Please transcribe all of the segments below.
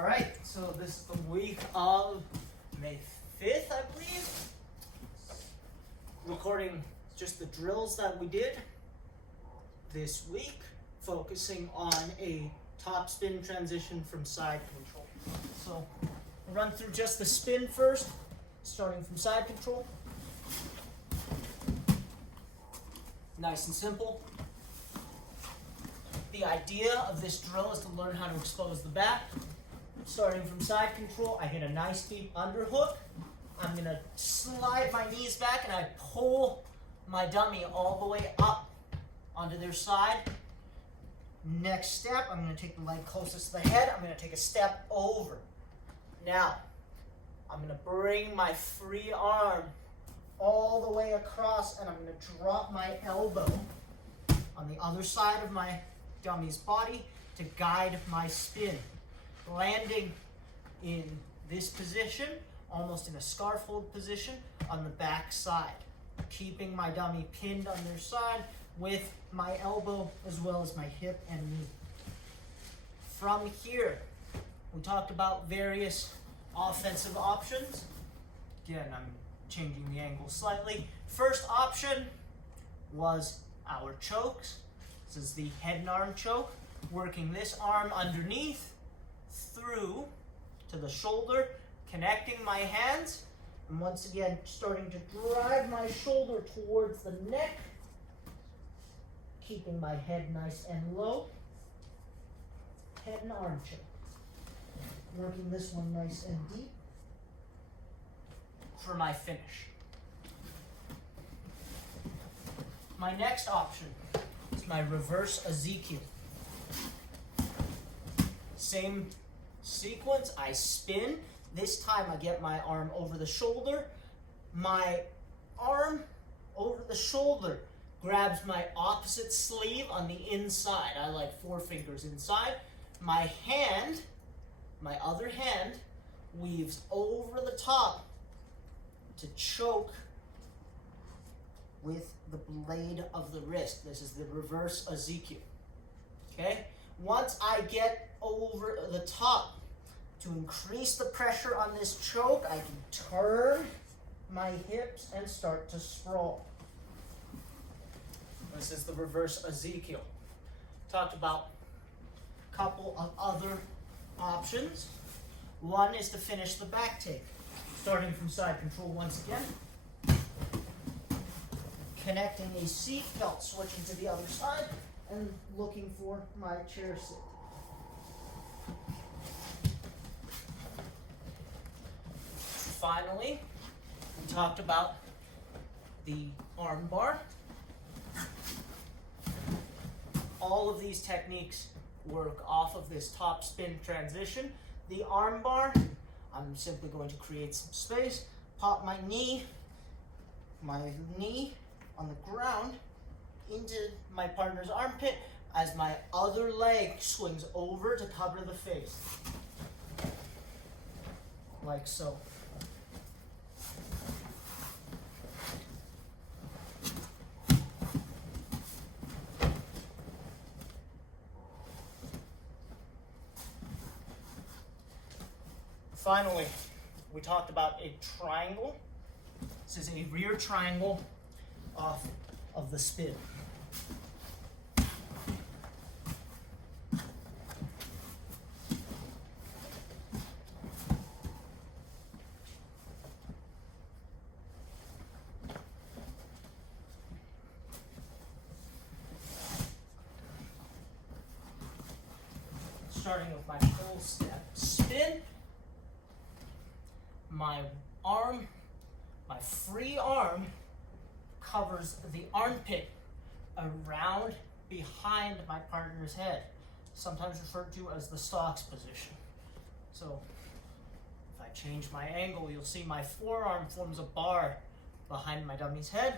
All right, so this is the week of May 5th, I believe. Recording just the drills that we did this week, focusing on a top spin transition from side control. So we'll run through just the spin first, starting from side control. Nice and simple. The idea of this drill is to learn how to expose the back. Starting from side control, I hit a nice deep underhook. I'm going to slide my knees back and I pull my dummy all the way up onto their side. Next step, I'm going to take the leg closest to the head. I'm going to take a step over. Now, I'm going to bring my free arm all the way across and I'm going to drop my elbow on the other side of my dummy's body to guide my spin. Landing in this position, almost in a scarf hold position, on the back side. Keeping my dummy pinned on their side with my elbow as well as my hip and knee. From here, we talked about various offensive options. Again, I'm changing the angle slightly. First option was our chokes. This is the head and arm choke. Working this arm underneath through to the shoulder, connecting my hands, and once again starting to drive my shoulder towards the neck, keeping my head nice and low. Head and arm choke. Working this one nice and deep for my finish. My next option is my reverse Ezekiel. Same sequence, I spin. This time I get my arm over the shoulder. My arm over the shoulder grabs my opposite sleeve on the inside. I like 4 fingers inside. My hand, my other hand, weaves over the top to choke with the blade of the wrist. This is the reverse Ezekiel. Okay? Once I get over the top, to increase the pressure on this choke, I can turn my hips and start to sprawl. This is the reverse Ezekiel. Talked about a couple of other options. One is to finish the back take. Starting from side control once again. Connecting a seat belt, switching to the other side, and looking for my chair sit. Finally, we talked about the arm bar. All of these techniques work off of this top spin transition. The arm bar, I'm simply going to create some space, pop my knee on the ground into my partner's armpit as my other leg swings over to cover the face. Like so. Finally, we talked about a triangle. This is a rear triangle off of the spin. Starting with my full step spin. My arm, my free arm, covers the armpit around behind my partner's head, sometimes referred to as the stocks position. So if I change my angle, you'll see my forearm forms a bar behind my dummy's head.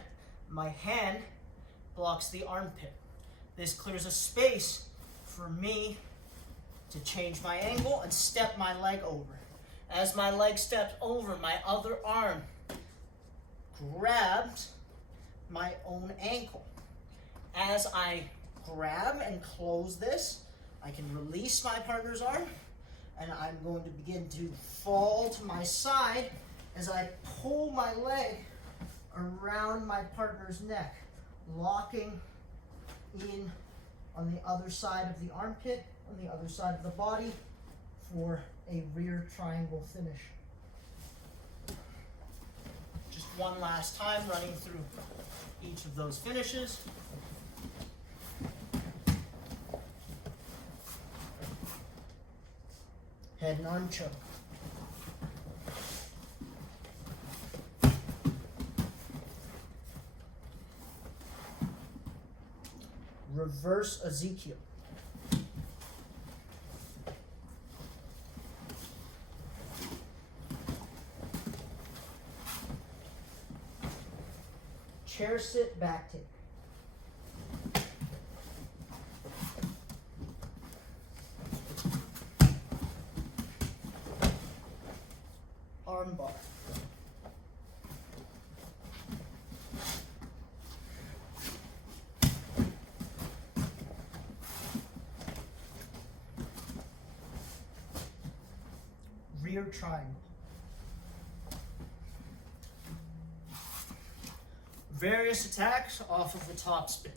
My hand blocks the armpit. This clears a space for me to change my angle and step my leg over. As my leg steps over, my other arm grabs my own ankle. As I grab and close this, I can release my partner's arm and I'm going to begin to fall to my side as I pull my leg around my partner's neck, locking in on the other side of the armpit, on the other side of the body for a rear triangle finish. Just one last time, running through each of those finishes. Head and arm choke. Reverse Ezekiel. Chair sit, back take. Arm bar. Rear triangle. Various attacks off of the top spin.